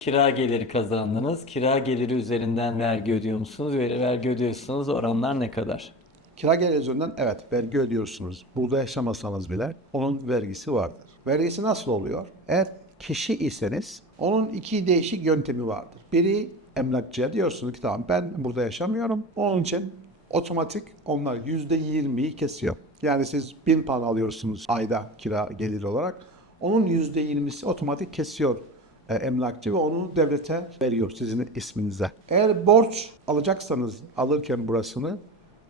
Kira geliri kazandınız. Kira geliri üzerinden vergi ödüyor musunuz? Ve vergi ödüyorsanız oranlar ne kadar? Kira geliri üzerinden evet vergi ödüyorsunuz. Burada yaşamasanız bile onun vergisi vardır. Vergisi nasıl oluyor? Eğer kişi iseniz onun iki değişik yöntemi vardır. Biri emlakçıya diyorsunuz ki tamam ben burada yaşamıyorum. Onun için otomatik onlar yüzde yirmiyi kesiyor. Yani siz bin pound alıyorsunuz ayda kira geliri olarak. Onun yüzde yirmisi otomatik kesiyor emlakçı ve onu devlete veriyor sizin isminize. Eğer borç alacaksanız alırken burasını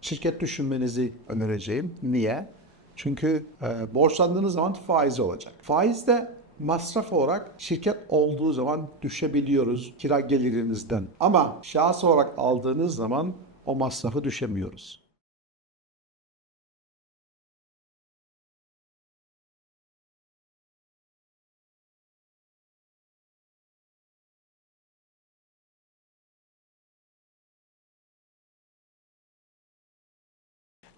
şirket düşünmenizi önereceğim. Niye? Çünkü e, borçlandığınız zaman faiz olacak. Faiz de masraf olarak şirket olduğu zaman düşebiliyoruz kira gelirinizden. Ama şahıs olarak aldığınız zaman o masrafı düşemiyoruz.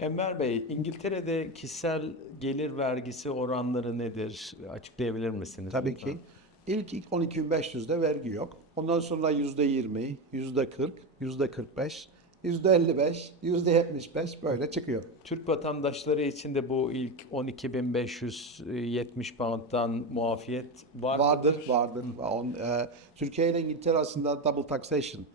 Enver Bey, İngiltere'de kişisel gelir vergisi oranları nedir? Açıklayabilir misiniz? Tabii lütfen? ki. İlk 12.500'de vergi yok. Ondan sonra %20, %40, %45, %55, %75 böyle çıkıyor. Türk vatandaşları için de bu ilk 12.570 pound'dan muafiyet var Vardır, mıdır? vardır. On, e, Türkiye ile İngiltere arasında double taxation,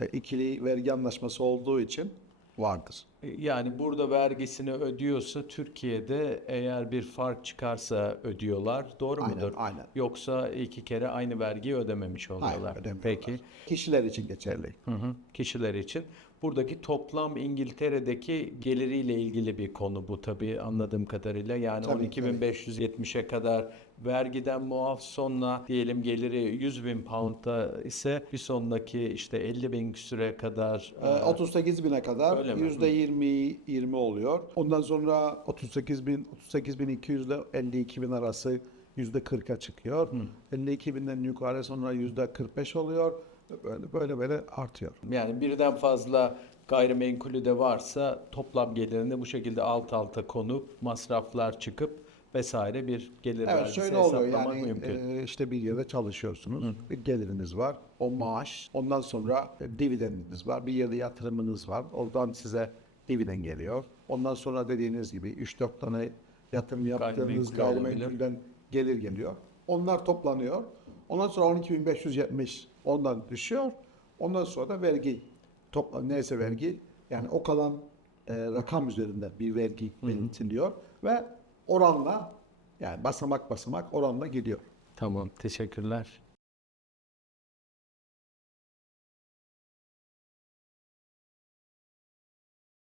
e, ikili vergi anlaşması olduğu için vardır. Yani burada vergisini ödüyorsa Türkiye'de eğer bir fark çıkarsa ödüyorlar. Doğru Aynen, mudur? aynen. Yoksa iki kere aynı vergiyi ödememiş oluyorlar. Ödemiyorlar. Peki. Kişiler için geçerli. Hı hı, kişiler için. Buradaki toplam İngiltere'deki geliriyle ilgili bir konu bu tabii anladığım kadarıyla. Yani Tabii, 12.570'e kadar vergiden muaf sonra diyelim geliri 100 bin pound'da ise bir sonraki işte 50 bin küsüre kadar E, 38 bine kadar yüzde 20 20 oluyor. Ondan sonra 38 bin 38 bin 200 ile 52 bin arası yüzde 40'a çıkıyor. 52 binden yukarı sonra yüzde 45 oluyor. Böyle böyle böyle artıyor. yani birden fazla gayrimenkulü de varsa toplam gelirini bu şekilde alt alta konup masraflar çıkıp vesaire bir gelir Evet vergisi şöyle oluyor yani mümkün. e, işte bir yerde çalışıyorsunuz. Bir geliriniz var. O maaş. Ondan sonra e, dividendiniz var. Bir yerde yatırımınız var. Oradan size dividen geliyor. Ondan sonra dediğiniz gibi 3-4 tane yatırım yaptığınız gayrimenkulden gelir geliyor. Onlar toplanıyor. Ondan sonra 12.570 ondan düşüyor. Ondan sonra da vergi topla neyse vergi yani o kalan e, rakam üzerinde bir vergi belirtiliyor ve oranla yani basamak basamak oranla gidiyor. Tamam teşekkürler.